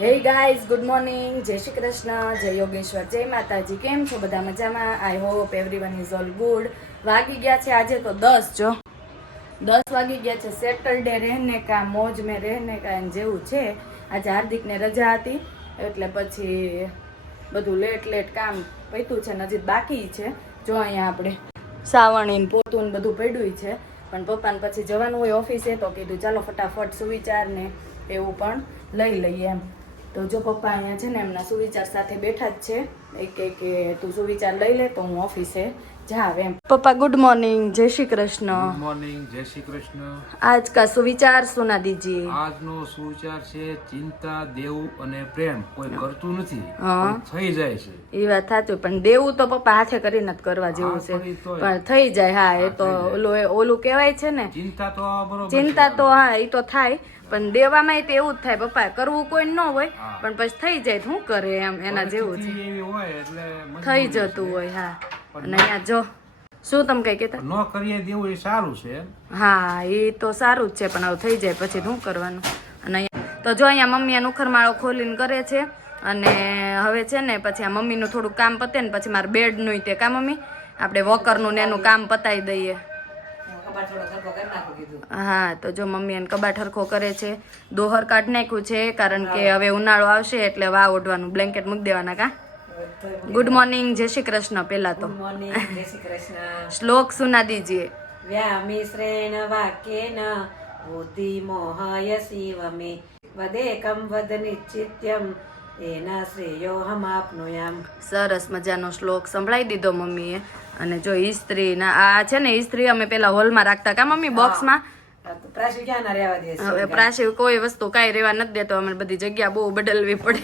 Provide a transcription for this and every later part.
Hey guys good morning જય શ્રી કૃષ્ણ. જય યોગેશ્વર. જય માતાજી. કેમ છો બધા મજામાં? I hope everyone is all good વાગી ગયા છે આજે તો દસ, જો. દસ વાગી ગયા છે. સેટરડે રહેને કા મોજ મેં રહેને કા એમ જેવું છે. આજે હાર્દિકને રજા હતી, એટલે પછી બધું લેટ લેટ કામ પૈતું છે ને હજી બાકી છે. જો અહીંયા આપણે સાવણી ને પોતું બધું પડ્યું છે. પણ પપ્પાને પછી જવાનું હોય ઓફિસે તો કીધું ચાલો ફટાફટ સુવિચાર ને એવું પણ લઈ લઈએ એમ. તો જો પપ્પા અહીંયા છે ને એમના સુવિચાર સાથે બેઠા જ છે. એ કે કે તું સુવિચાર લઈ લે તો હું ઓફિસે એમ. પપ્પા ગુડ મોર્નિંગ જય શ્રી કૃષ્ણ. ગુડ મોર્નિંગ જય શ્રી કૃષ્ણ. આજ કા સુવિચાર સુના દીજીએ. આજનો સુવિચાર છે ચિંતા દેવું અને પ્રેમ. કોઈ કરતું નથી હા. થઈ જાય છે. એ વાત સાચું પણ દેવું તો પપ્પા હાથે કરીને જ કરવા જેવું છે. પણ થઈ જાય હા એ તો ઓલું ઓલું કહેવાય છે ને. ચિંતા તો બરોબર ચિંતા તો હા એ તો થાય. પણ દેવામાં તો એવું જ થાય પપ્પા કરવું કોઈ ન હોય પણ પછી થઈ જાય શું કરે એમ એના જેવું છે. થઈ જતું હોય હા. અને અહીંયા જો શું તમે કઈ કેતા ન કરીએ દેવું એ સારું છે. હા એ તો સારું જ છે પણ હવે થઈ જાય પછી શું કરવાનું? અને અહીંયા તો જો અહીંયા મમ્મીએ નુખરમાળો ખોલીને કરે છે અને હવે છે ને પછી આ મમ્મીનું થોડું કામ પતે ને પછી મારે બેડનું તે કા મમ્મી? આપણે વોકરનું ને એનું કામ પતાવી દઈએ. હા તો જો મમ્મી એને કબાટ હરખો કરે છે દોહર કાઢ નાખ્યું છે કારણ કે હવે ઉનાળો આવશે એટલે વાવ ઓઢવાનું બ્લેન્કેટ મૂકી દેવાના કા? ગુડ મોર્નિંગ જય શ્રી કૃષ્ણ પેલા તો. મોર્નિંગ જય શ્રી કૃષ્ણ. શ્લોક સુના દીજીએ વ્યામિશ્રેણ વાક્યેન બુદ્ધિ મોહય શિવમે. વદેકમ વદ નિશ્ચિત્યમ. એના શ્રેયો આપનુયામ. સરસ મજાનો શ્લોક સંભળાઈ દીધો મમ્મીએ. અને જો ઈસ્ત્રી ના આ છે ને ઈસ્ત્રી અમે પેલા હોલમાં રાખતા કા મમ્મી? બોક્સમાં ના? હવે પ્રાસી કોઈ વસ્તુ કાંઈ રેવા નથી દેતો અમે બધી જગ્યા બહુ બદલવી પડે.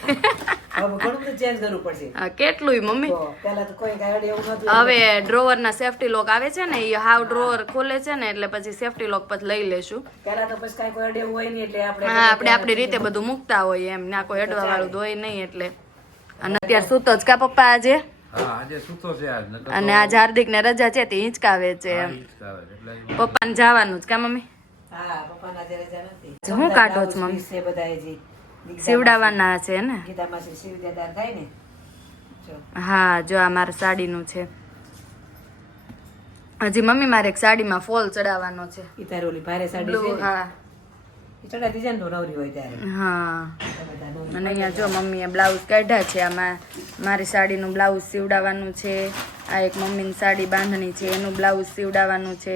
હવે ઘણું બધું ચેન્જ કરવું પડશે. આ કેટલુંય મમ્મી. તો પેલા તો કોઈ કાંઈ એવું નતું હવે ડ્રોવર ના સેફટી લોક આવે છે ને એ હાવ ડ્રોવર ખોલે છે ને એટલે પછી સેફટી લોક પછી લઈ લેશું. પેલા તો પછી કાંઈ કોઈ અડે એવું હોય નહીં એટલે આપણે હા આપણે આપણી રીતે બધું મૂકતા હોય એમ ના કોઈ અડવા વાળું ધોય નહીં એટલે. અને અત્યારે સૂતો જ કા પપ્પા આજે? અને આજે સૂતો છે આજ નકર તો અને આજ હાર્દિક ને રજા છે તે હિંચકાવે છે પપ્પા આવે. જવાનું જ કા મમ્મી? હા પપ્પાના જે રજા નથી હું કાઢો છો, મમ્મી? છે બધા જે સીવડાવવાના છે ને? ગીતામાં છે શિવદેદાર થાય ને? હા જો આ મારા સાડીનું છે. હજી મમ્મી મારે એક સાડીમાં ફોલ ચડાવવાનો છે. ઈ તારોલી ભારે સાડી છે હા. ચડાતી જાય ને નવરી હોય ત્યારે. હા. અને અહીંયા જો મમ્મીએ બ્લાઉઝ કાઢ્યા છે આમાં મારી સાડીનું બ્લાઉઝ સીવડાવવાનું છે આ એક મમ્મીની સાડી બાંધણી છે એનું બ્લાઉઝ સીવડાવવાનું છે.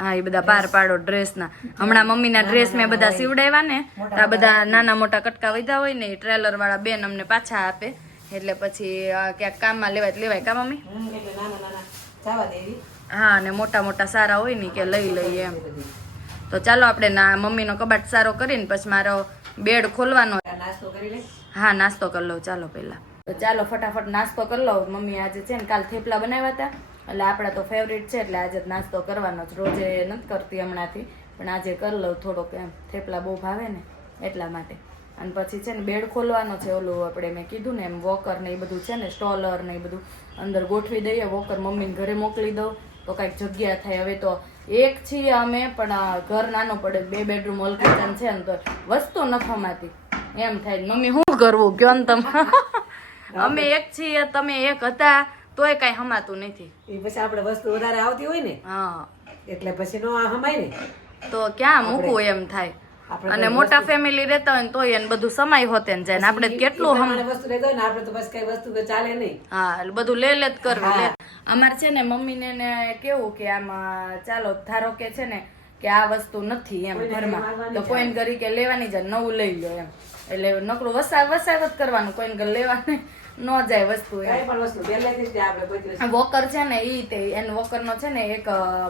હા એ બધા પાર પાડો ડ્રેસના. હમણાં મમ્મીના ડ્રેસ મેં બધા સીવડાવ્યા ને આ બધા નાના મોટા કટકા વધ્યા હોય ને એ ટ્રેલર વાળા બેન અમને પાછા આપે. એટલે પછી આ ક્યાંક કામમાં લેવાય લેવાય કા મમ્મી? હા અને મોટા મોટા સારા હોય ને કે લઈ લઈએ એમ. તો ચાલો આપણે ના મમ્મીનો કબાટ સારો કરીને પછી મારો બેડ ખોલવાનો. નાસ્તો કરી લે. હા નાસ્તો કરી લઉં. ચાલો પહેલાં. તો ચાલો ફટાફટ નાસ્તો કરી લઉં. મમ્મી આજે છે ને કાલ થેપલા બનાવ્યા હતા. એટલે આપણા તો ફેવરેટ છે એટલે આજે નાસ્તો કરવાનો જ. રોજે નથી કરતી હમણાંથી પણ આજે કરી લઉં થોડોક એમ. થેપલા બહુ ભાવે ને એટલા માટે. અને પછી છે ને બેડ ખોલવાનો છે ઓલું આપણે મેં કીધું ને એમ વોકર ને એ બધું છે ને સ્ટોલર ને એ બધું અંદર ગોઠવી દઈએ. વોકર મમ્મીને ઘરે મોકલી દઉં. તો કાંઈક જગ્યા થાય હવે તો એક છીએ અમે પણ ઘર નાનું પડે બે બેડરૂમ ઓલ કિચન છે ને તો વસ્તુ ન ખમાતી એમ થાય મમ્મી શું કરવું? કયો ને તમે? અમે એક છીએ તમે એક હતા તોય કાંઈ હમાતું નથી. એ પછી આપણે વસ્તુ વધારે આવતી હોય ને હા. એટલે પછી નો આ હમાય ને. તો ક્યાં મૂકવું એમ થાય? અને મોટા ફેમિલી રહેતા હોય તો એને બધું સમાય હોતે ને જાય આપણે કેટલું હમ વસ્તુ લેતો હોય ને આપણે તો બસ કઈ વસ્તુ ચાલે નહીં. હા એટલે બધું લે લે જ કરવું લે. અમારે છે ને મમ્મીને ને કેવું કે આમાં ચાલો ધારો કે છે ને કે આ વસ્તુ નથી એમ ઘરમાં તો કોઈને કરી કે લેવાની જાય નવું લઈ લો એમ. એટલે નકરું વસાવ વસાવત કરવાનું કોઈને ઘર લેવાની ન જાય વસ્તુ વોકર છે ને ઈ તે એન વોકરનો છે ને એક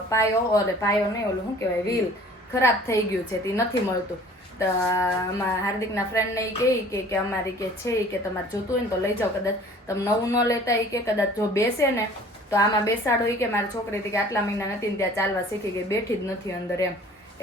પાયો ઓલે પાયો નહીં ઓલું શું કહેવાય વ્હીલ. ખરાબ થઈ ગયું છે તે નથી મળતું. તો આમાં હાર્દિકના ફ્રેન્ડને એ કહે કે કે અમારી કે છે એ કે તમારે જોતું હોય ને તો લઈ જાઓ કદાચ. તમે નવું ન લેતા એ કે કદાચ જો બેસે ને તો આમાં બેસાડો એ કે મારી છોકરી કે આટલા મહિના નથી ને ત્યાં ચાલવા શીખી ગઈ બેઠી જ નથી અંદર એમ.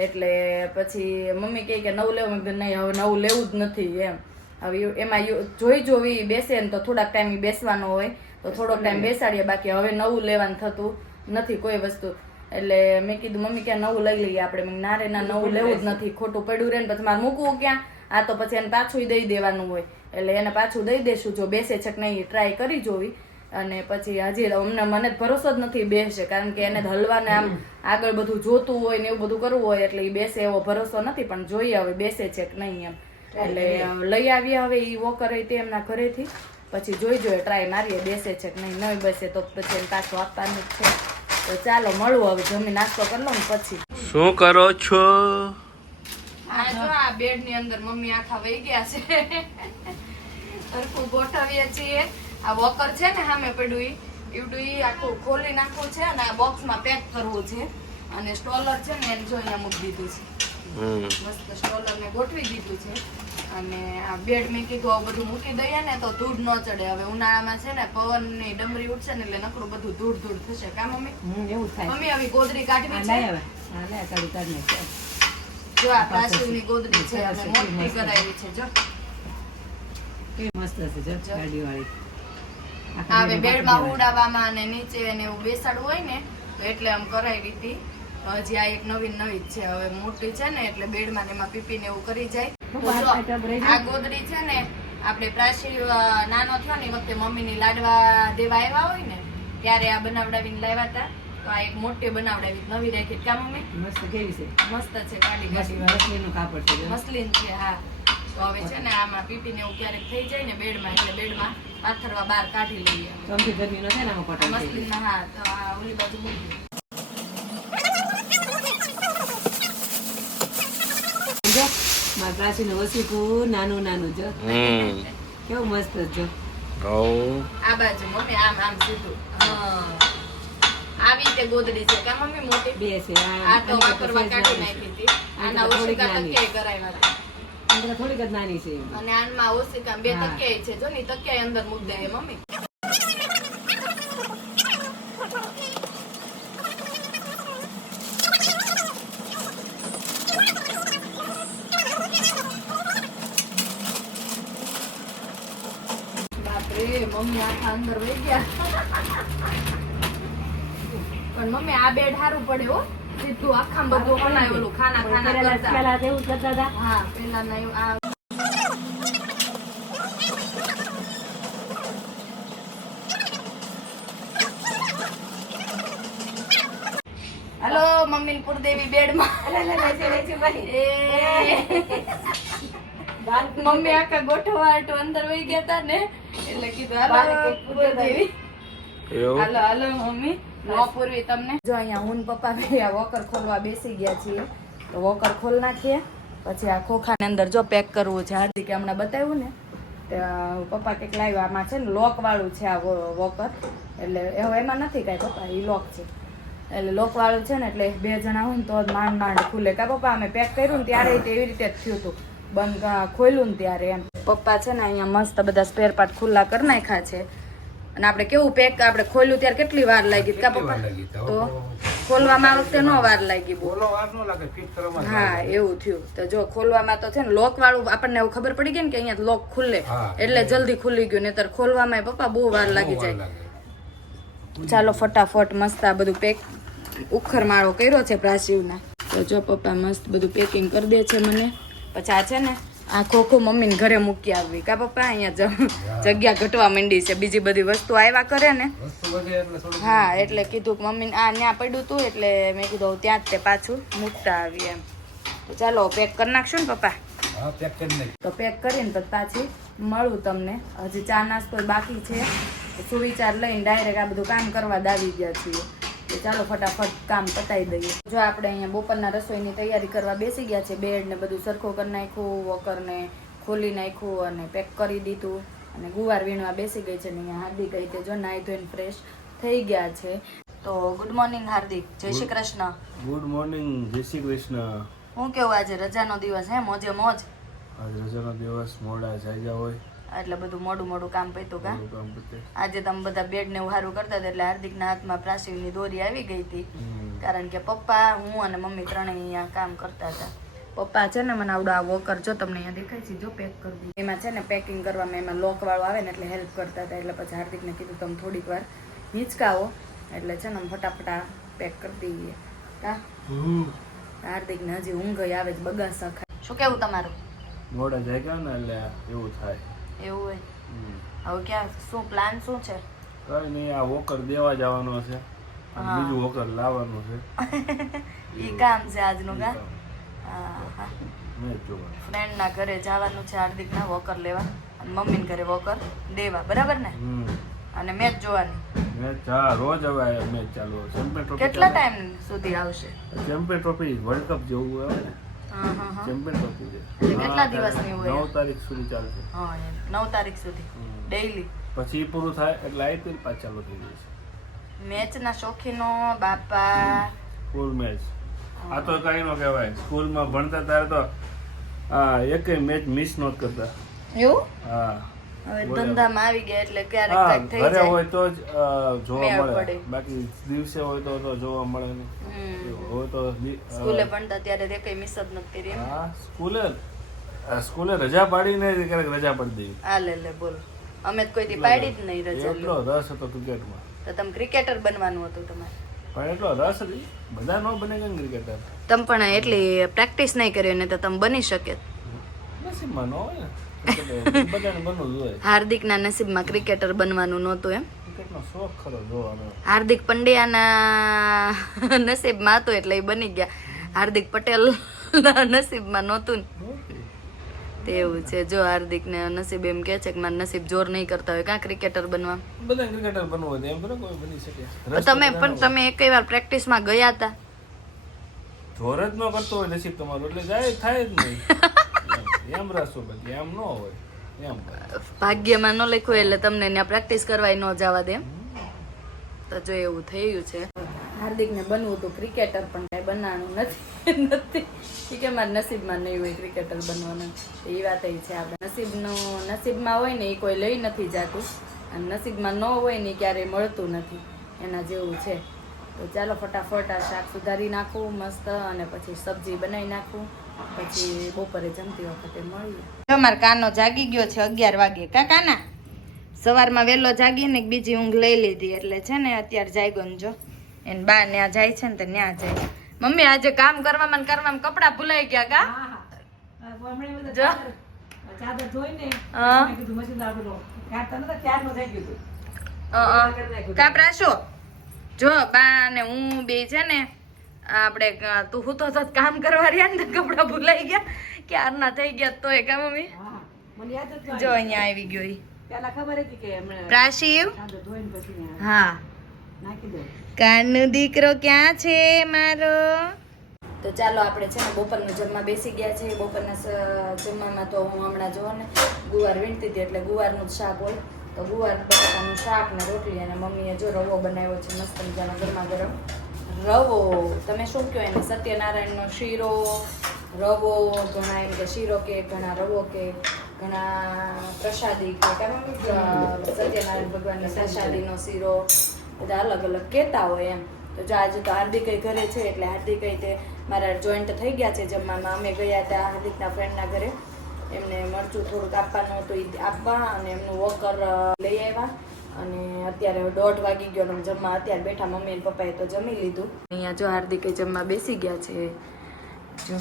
એટલે પછી મમ્મી કહે કે નવું લેવું મેં નહીં હવે નવું લેવું જ નથી એમ. હવે એમાં જોઈ જોવી બેસે ને તો થોડાક ટાઈમ બેસવાનો હોય તો થોડોક ટાઈમ બેસાડીએ બાકી હવે નવું લેવાનું થતું નથી કોઈ વસ્તુ. એટલે મેં કીધું મમ્મી ક્યાં નવું લઈ લઈએ આપણે? ના રે ના નવું લેવું જ નથી. ખોટું પડ્યું રે ને પછી મારે મૂકવું ક્યાં? આ તો પછી એને પાછું દઈ દેવાનું હોય. એટલે એને પાછું દઈ દેશું. જો બેસે છે કે નહીં ટ્રાય કરી જોવી. અને પછી હજી અમને મને ભરોસો જ નથી બેસે કારણ કે એને હલવાને આમ આગળ બધું જોતું હોય ને એવું બધું કરવું હોય એટલે એ બેસે એવો ભરોસો નથી પણ જોઈએ હવે બેસે છે કે નહીં એમ. એટલે લઈ આવીએ હવે એ વોકર તે એમના ઘરેથી. પછી જોઈ જોઈએ ટ્રાય મારીએ બેસે છે કે નહીં નહીં બેસે તો પછી એને પાછું આપવાનું જ છે. તો ચાલો મળવું હવે જમી નાસ્તો કરી લો પછી. શું કરો છો? આ જો આ બેડની અંદર મમ્મી આખા વહી ગયા છે. સરખું ગોઠવીએ છીએ. આ વોકર છે ને સામે પડ્યું ઈવડું ઈ આખું ખોલી નાખવું છે અને આ બોક્સમાં પેક કરવું છે. અને સ્ટોલર છે ને એને જો અહીંયા મૂકી દીધું છે. મસ્ત સ્ટોલર ને ગોઠવી દીધું છે. અને આ બેડ મેં કીધું આવું બધું મૂકી દઈએ ને તો ધૂળ ન ચડે. હવે ઉનાળામાં છે ને પવનની ડમરી ઉઠશે ને એટલે નકરું બધું ધૂળ ધૂળ થશે. કા મમ્મી? એવું થાય. મમ્મી આવી ગોદરી કાઢવી છે? હા લે કાઢી કાઢી. જો આ પ્લાસ્ટિકની ગોદરી છે અને મોટી કરાવી છે જો. કે મસ્ત છે જો ગાડી વાળી હવે આખા બેડમાં બેડમાં ઉડાવવામાં અને નીચે ને એવું બેસાડવું હોય ને તો એટલે આમ કરાવી હતી. હજી આ એક નવીન નવી જ છે હવે મોટી છે ને એટલે બેડમાં ને એમાં પીપી ને એવું કરી જાય. આ ગોદડી છે ને આપણે પ્રાચી નાનો થયો ને વખતે મમ્મીની લાડવા દેવા આવ્યા હોય ને ત્યારે આ બનાવડાવીને લાવ્યા હતા. તો આ એક મોટી બનાવડાવી નવી રાખી. કા મમ્મી? મસ્ત કેવી છે? મસ્ત છે કાઢી કાઢી રસલીનું કાપડ છે. મસલિન છે હા. તો હવે છે ને આમાં પીપી ને એવું ક્યારેક થઈ જાય ને બેડમાં એટલે બેડમાં પાથરવા બહાર કાઢી લઈએ. તો અમથી ને આમાં કોટન થઈ મસલિન હા તો આ ઓલી બાજુ મૂકી જાય. જો મારા પ્રાચીનું નાનું નાનું જો. કેવું મસ્ત જો. આ બાજુ મમ્મી આમ આમ સીધું. હા. આવી રીતે ગોદડી છે. કા મમ્મી મોટી? બે છે આ તો વાપરવા કાઢી નાની નાખી છે. હતી આના અંદર થોડીક ઓશિકા નાની. કરાવ્યા હતા. થોડીક જ નાની છે અને આનમાં ઓશિકા બે તકે છે જો ની તકે અંદર મૂક દે મમ્મી બાપરે મમ્મી આખા અંદર વહી ગયા પણ મમ્મી આ બેડ સારું પડે હો. સીધું આખા બધું બનાવેલું ખાના ખાના કરતા. તો એવું કરતા હતા. હા પેલા ના આ. હેલો મમ્મી પુરદેવી બેડમાં. મમ્મી આખા ગોઠવાટ અંદર વહી ગયા હતા ને. એટલે કીધું હાલો પુરદેવી હાલો હાલો મમ્મી. નો પૂરવી તમને? જો અહીંયા હું પપ્પા વોકર ખોલવા બેસી ગયા છીએ, તો વોકર ખોલ નાખીએ, પછી આ ખોખાની અંદર જો પેક કરવું છે, હાર્દિકે હમણાં બતાવ્યું ને પપ્પા કંઈક લાવ્યું, આમાં છે ને લોક વાળું છે આ વોકર, એટલે હવે એમાં નથી કાંઈ પપ્પા એ લોક છે. એટલે લોક વાળું છે ને, એટલે બે જણા હોય ને તો જ માંડ માંડ ખુલે. કા પપ્પા, અમે પેક કર્યું ને ત્યારે એવી રીતે જ થયું હતું. બંધ ખોલ્યું ને ત્યારે એમ. પપ્પા છે ને, અહીંયા મસ્ત બધા સ્પેર પાર્ટ ખુલ્લા કરી નાખ્યા છે. અને આપણે કેવું પેક આપણે ખોલ્યું ત્યારે કેટલી વાર લાગી કા પપ્પા? તો ખોલવામાં વખતે નો વાર લાગી હા એવું થયું. તો જો ખોલવામાં તો છે ને લોક વાળું આપણને એવું ખબર પડી ગઈ ને કે અહીંયા લોક ખુલે. એટલે જલ્દી ખુલી ગયું નહીતર ખોલવામાં પપ્પા બહુ વાર લાગી જાય. ચાલો ફટાફટ મસ્ત આ બધું પેક ઉખર માળો કર્યો છે પ્રાચીવના તો જો પપ્પા મસ્ત બધું પેકિંગ કરી દે છે મને. પછી આ છે ને આ ખોખો મમ્મીને ઘરે મૂકી આવી કા પપ્પા અહીંયા જગ્યા ઘટવા માંડી છે. બીજી બધી વસ્તુ આવ્યા કરે ને. હા એટલે કીધું કે મમ્મીને આ ત્યાં પડ્યું હતું એટલે મેં કીધું ત્યાં જ તે પાછું મૂકતા આવી એમ. તો ચાલો પેક કરી નાખશું ને પપ્પા. તો પેક કરીને તો પાછી મળું તમને. હજી ચા નાસ્તો બાકી છે. સુવિચાર લઈને ડાયરેક્ટ આ બધું કામ કરવા દાવી ગયા છીએ. તો ચાલો ફટાફટ કામ પતાવી દઈએ. જો આપણે અહીંયા બપોરના રસોઈની તૈયારી કરવા બેસી ગયા છે બેડ ને બધું સરખું કરી નાખ્યું વોકરને ખોલી નાખ્યું અને પેક કરી દીધું. અને ગુવાર વીણવા બેસી ગઈ છે ને અહીંયા હાર્દિક રીતે જો નાહી ધોઈને ફ્રેશ થઈ ગયા છે. તો ગુડ મોર્નિંગ હાર્દિક. જય શ્રી કૃષ્ણ. ગુડ મોર્નિંગ જય શ્રી કૃષ્ણ. હું કેવું આજે રજાનો દિવસ હે? મોજે મોજ? આજ રજાનો દિવસ મોડા જાગ્યા હોય. એટલે બધું મોડું મોડું કામ પત્યું કા. પતે. આજે તમે બધા બેડ ને એવું સારું કરતા હતા એટલે હાર્દિકના હાથમાં પ્રાસીવની દોરી આવી ગઈ હતી. કારણ કે પપ્પા હું અને મમ્મી ત્રણેય અહીંયા કામ કરતા હતા. પપ્પા છે ને મને આવડો આ વોકર જો તમને અહીંયા દેખાય છે જો પેક કરવું એમાં છે ને પેકિંગ કરવામાં એમાં લોક વાળો આવે ને એટલે હેલ્પ કરતા હતા. એટલે પછી હાર્દિકને કીધું તમે થોડીક વાર હિંચકાવો. એટલે છે ને ફટાફટા પેક કરી દઈએ. કા? હાર્દિકને હજી ઊંઘ આવે જ બગાસા ખાય. શું કેવું તમારું? મોડા જાગ્યા ને એટલે એવું થાય. એવું હોય. હવે ક્યાં શું પ્લાન શું છે? કઈ નહીં આ વોકર દેવા જવાનો છે. અને બીજું વોકર લાવવાનું છે. ઈ કામ છે આજનું કા? હા ના ઘરે જવાનું છે હાર્દિકના વોકર લેવા. અને મમ્મીના ઘરે વોકર દેવા. બરાબર ને? અને મેચ જોવાની. મેચ હા રોજ હવે મેચ ચાલુ ચેમ્પિયન કેટલા ટાઈમ સુધી આવશે? ચેમ્પિયન ટ્રોફી વર્લ્ડ કપ જેવું આવે ને. ચેમ્પિયન ટ્રોફી છે કેટલા દિવસ દિવસની હોય? નવ તારીખ સુધી ચાલશે હા. નવ તારીખ સુધી. ડેઈલી પછી પૂરું થાય એટલે આઈપીએલ પાછ ચાલુ થઈ જશે મેચના શોખીનો બાપા. Full match. આ તો કઈ નો કહેવાય. સ્કૂલમાં ભણતા ત્યારે તો હા એકેય મેચ મિસ નહોત કરતા. એવું? હા. હવે ધંધામાં આવી ગયા એટલે ક્યારેક કંઈક થઈ જાય. હોય તો જ જોવા મળે બાકી દિવસે હોય તો તો જોવા મળે નહીં હોય તો સ્કૂલે ભણતા ત્યારે તે કઈ મિસ જ નથી કરી હા સ્કૂલે સ્કૂલે રજા પાડીને ક્યારેક રજા પડી દેવી. આ લે લે બોલ. અમે તો કોઈ દી પાડી જ નહીં રજા એટલો રસ હતો ક્રિકેટમાં. તો તમે ક્રિકેટર બનવાનું હતું તમારે? પણ એટલો રસ હતી બધા ન બને કે ક્રિકેટર? તમે પણ એટલી પ્રેક્ટિસ નહીં કરી ને તો તમે બની શકે. નસીબમાં ન હોય હાર્દિકના નસીબમાં ક્રિકેટર બનવાનું નહોતું એમ. હાર્દિક પંડ્યાના નસીબમાં હતું એટલે એ બની ગયા. હાર્દિક પટેલ નસીબમાં નહોતું તેવું છે. જો હાર્દિક ને નસીબ એમ કે છે કે મારું નસીબ જોર નહીં કરતા હોય કાં ક્રિકેટર બનવા? બધા ક્રિકેટર બનવું હોય તો એમ થોડા કોઈ બની શકે. તમે પણ તમે એકઈ વાર પ્રેક્ટિસમાં ગયા હતા જોર જ ન કરતો હોય નસીબ તમારું એટલે જાય થાય જ નહીં. એમ રસ હોય એમ ન હોય એમ ભાગ્યમાં ન લખ્યું એટલે તમને ત્યાં પ્રેક્ટિસ કરવાય ન જવા દે તો જો એવું થયું છે. હાર્દિકને બનવું હતું ક્રિકેટર પણ કઈ બનાવવાનું નથી નથી. કે મારા નસીબમાં નહીં હોય ક્રિકેટર બનવાનું. એ વાત એ છે આપણે નસીબનું નસીબમાં હોય ને એ કોઈ લઈ નથી જાતું. અને નસીબમાં ન હોય ને ક્યારેય મળતું નથી. એના જેવું છે. તો ચાલો ફટાફટ આ શાક સુધારી નાખું મસ્ત અને પછી સબ્જી બનાવી નાખું. પછી બપોરે જમતી વખતે મળીએ. તમારો કાનો જાગી ગયો છે અગિયાર વાગે. કા કાના? સવારમાં વહેલો જાગીને બીજી ઊંઘ લઈ લીધી એટલે છે ને અત્યારે જાગ્યો ને જો. એને બા ત્યાં જાય છે ને તો ત્યાં જાય. મમ્મી આજે કામ કરવામાં ને કરવામાં કપડાં ભૂલાઈ ગયા કા? જો. ચાદર- ધોઈને કીધું મશીન જો બા ને હું બે છે ને આપણે તું હું તો કામ કરવા રહ્યા ને કપડાં ભૂલાઈ ગયા. ક્યારના થઈ ગયા તો કા મમ્મી? જ ન અહીંયા આવી ગયો ઈ. ખબર હતી કે પ્રાશિવ? ને હા. કાનનો દીકરો ક્યાં છે મારો? તો ચાલો આપણે છે ને બપોરનું જમવા બેસી ગયા છે. બપોરના જમવામાં તો હું હમણાં જો ને ગુવાર વીણતી હતી એટલે ગુવારનું જ શાક હોય. તો ગુવાર બટાકાનું શાક ને રોટલી અને મમ્મીએ જો રવો બનાવ્યો છે. મસ્ત મજાનો ગરમા ગરમ. રવો. તમે શું કહો એને સત્યનારાયણનો શીરો, રવો, ઘણા એમ કે શીરો કે, ઘણા રવો કે, ઘણા પ્રસાદી કે સત્યનારાયણ ભગવાનની પ્રસાદીનો શીરો. બધા અલગ અલગ કહેતા હોય એમ. તો જો આજે તો હાર્દિક ઘરે છે એટલે હાર્દિક તે મારા જોઈન્ટ થઈ ગયા છે જમવામાં. અમે ગયા હતા હાર્દિકના ફ્રેન્ડના ઘરે. એમને મરચું થોડુંક આપવાનું હતું એ આપવા અને એમનું વોકર લઈ આવ્યા. અને અત્યારે દોઢ વાગી ગયો અને જમવા અત્યારે બેઠા મમ્મી અને પપ્પાએ તો જમી લીધું. અહીંયા જો હાર્દિકે જમવા બેસી ગયા છે. જો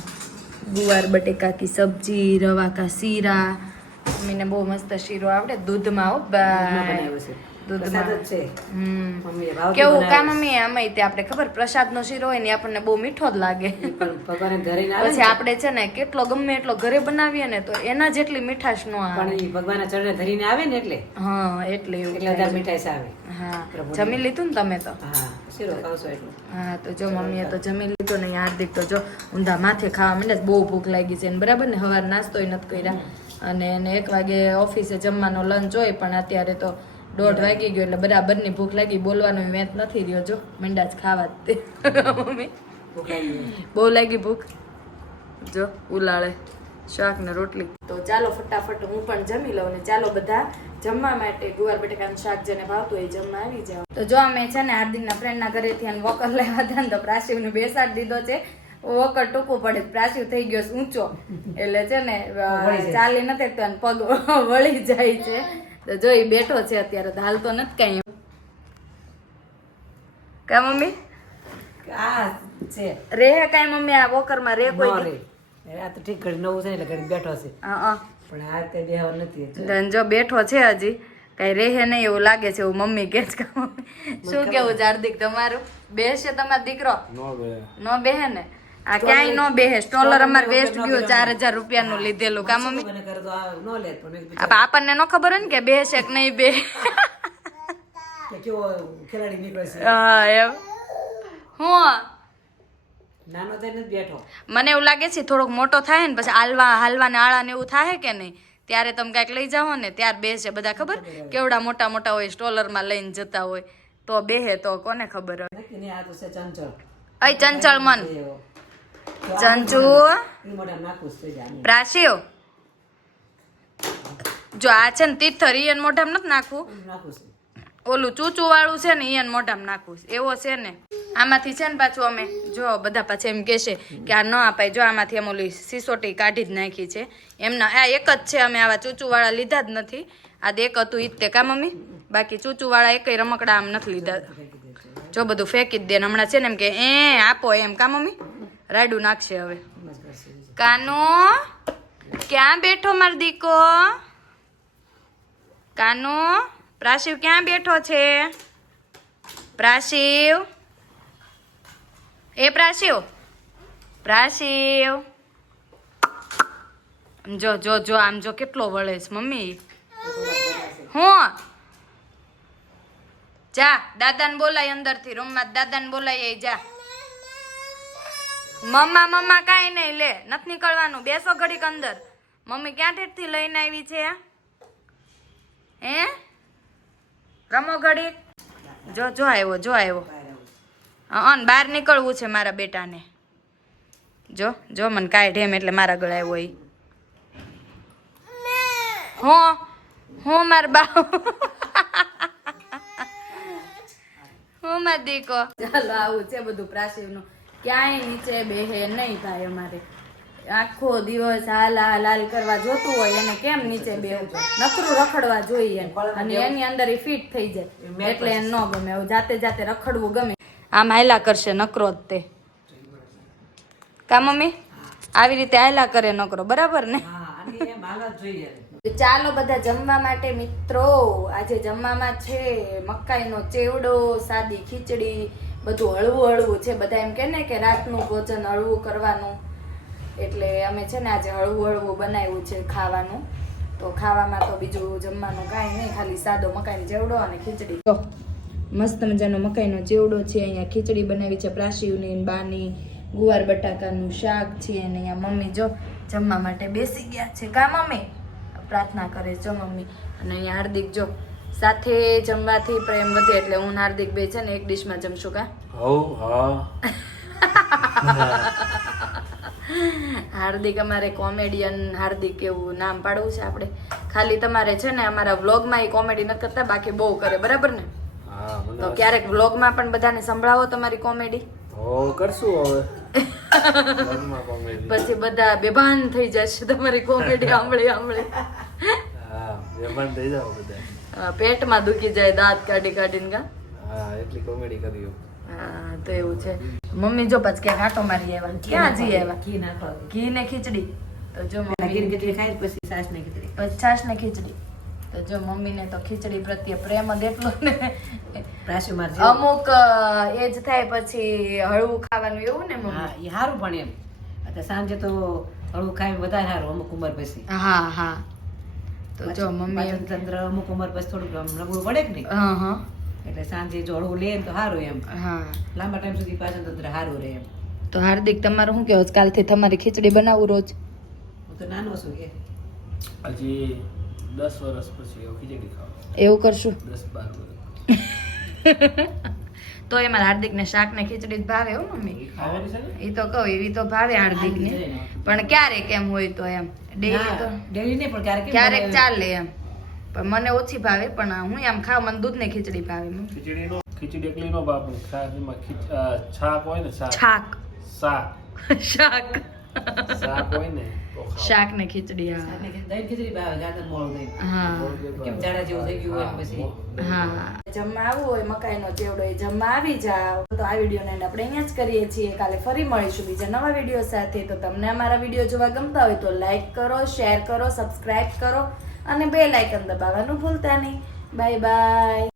ગુવાર બટેકા કી સબ્જી રવા કા શીરા મમ્મીને બહુ મસ્ત શીરો આવડે દૂધમાં હો છે. દૂધમાં. છે. કેવું કા મમ્મી આમાં તે આપણે ખબર પ્રસાદનો શીરો હોય ને આપણને બહુ મીઠો જ લાગે. પછી આપણે છે ને કેટલો ગમે એટલો ઘરે બનાવીએ ને તો એના જેટલી મીઠાશ નો આવે. ભગવાનના ચરણે ધરીને આવે ને એટલે? હા એટલે. મીઠાઈ આવે. હા. જમી લીધું ને તમે તો? હા શીરો હા તો જો મમ્મીએ તો જમી લીધું ને હાર્દિક તો જો ઊંધા માથે ખાવા મને બહુ ભૂખ લાગી છે બરાબર ને? હવાર નાસ્તોય નથી કર્યા. અને એને એક વાગે ઓફિસે જમવાનો લંચ હોય પણ અત્યારે તો દોઢ વાગી ગયો એટલે બરાબરની ભૂખ લાગી બોલવાનો વેત નથી રહ્યો. જો મીંડા જ ખાવા જ તે મમ્મી. બહુ લાગી ભૂખ. જો ઉલાળે શાક ને રોટલી. તો ચાલો ફટાફટ હું પણ જમી લઉં ને ચાલો બધા જમવા માટે ગુવાર બટેકાનું શાક જેને ભાવતું એ જમવા આવી જાવ તો જો અમે છે ને હાર્દિકના ફ્રેન્ડના ઘરેથી વોકર લેવા હતા ને તો પ્રાશિવને બેસાડી દીધો છે. વોકર ટૂંકું પડે પ્રાશિવ થઈ ગયો ઊંચો. એટલે છે ને ચાલી નથી તો પગ વળી જાય છે. તો જો બેઠો છે અત્યારે તો હાલતો નથી કઈ કા મમ્મી? આ છે. રે કાંઈ મમ્મી આ વોકરમાં રે કોઈ આ તો ઠીક ઘડી નવું છે એટલે ઘડી બેઠો છે. હા પણ આ તે બેહવા નથી જો બેઠો છે હજી. કઈ રેહે નહીં એવું લાગે છે એવું મમ્મી કે છે કે મમ્મી. શું કેવું છે હાર્દિક તમારું? બેસે તમારો દીકરો? નો બે નો બેહે ને? આ ક્યાંય નો બેહે. સ્ટોલર અમાર વેસ્ટ ગયો ચાર હજાર રૂપિયાનું લીધેલું. કા મમ્મી? ન આપણને નો ખબર હોય ને કે બેસે કે નહીં બે હા મને એવું લાગે છે થોડોક મોટો થાય ને પછી હાલવા હાલવા ને આળા ને એવું થાય કે નહીં? ત્યારે તમે કાંઈક લઈ જાઓ ને ત્યાર બેસે બધા ખબર? કેવડા મોટા મોટા હોય સ્ટોલરમાં લઈને જતા હોય. તો બેહે તો કોને ખબર હોય? ચંચળ. અય ચંચળ મન. ચંચુ પ્રાસીઓ જો આ છે ને તીથર, ઈયન મોઢામાં નથી નાખવું? નાખું ઓલું ચૂચું વાળું છે ને ઈયન મોઢામાં નાખવું એવો છે ને. આમાંથી છે ને પાછું અમે, જો બધા પાછા એમ કહેશે કે આ ન અપાય. જો આમાંથી એમ ઓલી સિસોટી કાઢી જ નાખી છે. એમના, આ એક જ છે, અમે આવા ચૂચુવાળા લીધા જ નથી. આ એક હતું ઈ જ તે કા મમ્મી? બાકી ચૂચુવાળા એકય રમકડા આમ નથી લીધા. જો બધું ફેંકી જ દે હમણાં છે ને એમ કે, એ, આપો એમ. કા મમ્મી? રાયડું નાખશે હવે. કાનો ક્યાં બેઠો માર દીકો? કાનો પ્રાશિવ ક્યાં બેઠો છે? પ્રાશિવ? એ પ્રાશિવ? પ્રાશિવ? જો જો જો આમ જો કેટલો વળે છે મમ્મી. હું? જા દાદાને બોલાય અંદરથી રૂમમાં દાદાને બોલાય જા. મમ્મા મમ્મા, કાંઈ નહીં, લે, નથી નીકળવાનું. બેસો ઘડીક અંદર. મમ્મી ક્યાં ઠેઠથી લઈને આવી છે હે? રમો ઘડીક. જો જો આવ્યો જો આવ્યો. અન, બહાર નીકળવું છે મારા બેટાને. જો જો મને કાંઈ ઢેમ એટલે મારા ગળે આવ્યો એ હું હું, માર બા હું, માર દીકો. ચાલો, આવું છે બધું પ્રાસીવનું ક્યાંય નીચે બેહે નહીં ભાઈ અમારે. આખો દિવસ હાલ હાલ કરવા જોતું હોય એને કેમ નીચે બેહવું નકરું રખડવા જોઈએ અને એની અંદર એ ફિટ થઈ જાય. એટલે એને ન ગમે. જાતે જાતે રખડવું ગમે. આમ હાયલા કરશે નકરો જ તે. કા મમ્મી? આવી રીતે આયલા કરે નકરો. બરાબર ને? ચાલો બધા જમવા માટે મિત્રો. આજે જમવામાં છે મકાઈનો ચેવડો સાદી ખીચડી બધું હળવું હળવું છે, બધા એમ કે ને કે રાતનું ભોજન હળવું કરવાનું. એટલે અમે છે ને આજે હળવું હળવું બનાવ્યું છે ખાવાનું. તો ખાવામાં તો બીજું જમવાનું કાંઈ નહીં, ખાલી સાદો મકાઈનો જેવડો અને ખીચડી. તો મસ્ત મજાનો મકાઈનો જેવડો છે, અહીંયા ખીચડી બનાવી છે પ્રાશિવની બાની, ગુવાર બટાકાનું શાક છે, અને અહીંયા મમ્મી જો જમવા માટે બેસી ગયા છે. કા મમ્મી? પ્રાર્થના કરે, જો મમ્મી. અને અહીંયા હાર્દિક જો સાથે જમવાથી પ્રેમ વધે એટલે હું હાર્દિક બે છે ને એક ડીશમાં જમશું કા? હવ હા. હાર્દિક અમારે કોમેડિયન હાર્દિક એવું નામ પાડવું છે આપણે. ખાલી તમારે છે ને અમારા વ્લોગમાં એ કોમેડી નથી કરતા બાકી બહુ કરે બરાબર ને? તો ક્યારેક વ્લોગમાં પણ બધાને સંભળાવો તમારી કોમેડી. કરશું હવે. પછી બધા બેભાન થઈ જશે તમારી કોમેડી સાંભળી સાંભળી બેભાન થઈ જાવ બધા. પેટમાં દુખી જાય દાંત કાઢી કાઢીને કા? હા એટલી કોમેડી કરી હા તો એવું છે. મમ્મી જો પછી ક્યાંક આટો મારી આવ્યા ક્યાં જઈ આવ્યા? ઘી નાખવા ઘી ને ખીચડી. તો જો મમ્મી ખીચડી ખાઈ પછી સાસ ને ખીચડી. પછી છાશ ને ખીચડી. તો જો મમ્મીને તો ખીચડી પ્રત્યે પ્રેમ જ એટલો ને. અમુક એજ થાય પછી હળવું ખાવાનું એવું ને મમ્મી? સારું પણ એમ. અત્યારે સાંજે તો હળવું ખાઈ વધારે સારું અમુક ઉંમર પછી. હા હા. તો જો મમ્મી તંત્ર અમુક ઉંમર પછી થોડુંક આમ નબળું પડે કે નહીં? હા હા. એટલે સાંજે જોડવું લે તો સારું એમ. હા. લાંબા ટાઈમ સુધી પાચન તંત્ર સારું રહે એમ. તો હાર્દિક તમારું શું કહેવું કાલથી તમારી ખીચડી બનાવું રોજ? હું તો નાનો છું કે. હજી દસ વર્ષ પછી એવું ખીચડી ખાવ. એવું કરશું? દસ બાર વર્ષ. તો એમાં હાર્દિક ને શાક ને ખીચડી જ ભાવે હો મમ્મી. ખાવાની છે ને? એ તો કહું એવી તો ભાવે હાર્દિક ને પણ ક્યારેક એમ હોય તો એમ? ડેલી તો ડેલી નહીં પણ ક્યારેક ક્યારેક ચાલે એમ. પણ મને ઓછી ભાવે પણ હું આમ ખાવ મને દૂધ ને ખીચડી ભાવે મમ્મી. ખીચડી નો ખીચડી એકલી નો ભાવે. એમાં છાક હોય ને છાક. છાક. શાક. શાક. શાક હોય ને. શાક ને ખીચડી હા. દહીં ખીચડી ભાવે ગાજર મોળ દહીં. હા. કેમ જાડા જેવું થઈ ગયું હોય પછી? હા. જમવા આવવું હોય મકાઈનો ચેવડો એ જમવા આવી જાવ તો આ વિડીયોને ને આપણે અહીંયા જ કરીએ છીએ. કાલે ફરી મળીશું બીજા નવા વીડિયો સાથે. તો તમને અમારા વીડિયો જોવા ગમતા હોય તો લાઈક કરો શેર કરો સબસ્ક્રાઇબ કરો અને બે લાઇકન દબાવવાનું ભૂલતા નહીં. Bye bye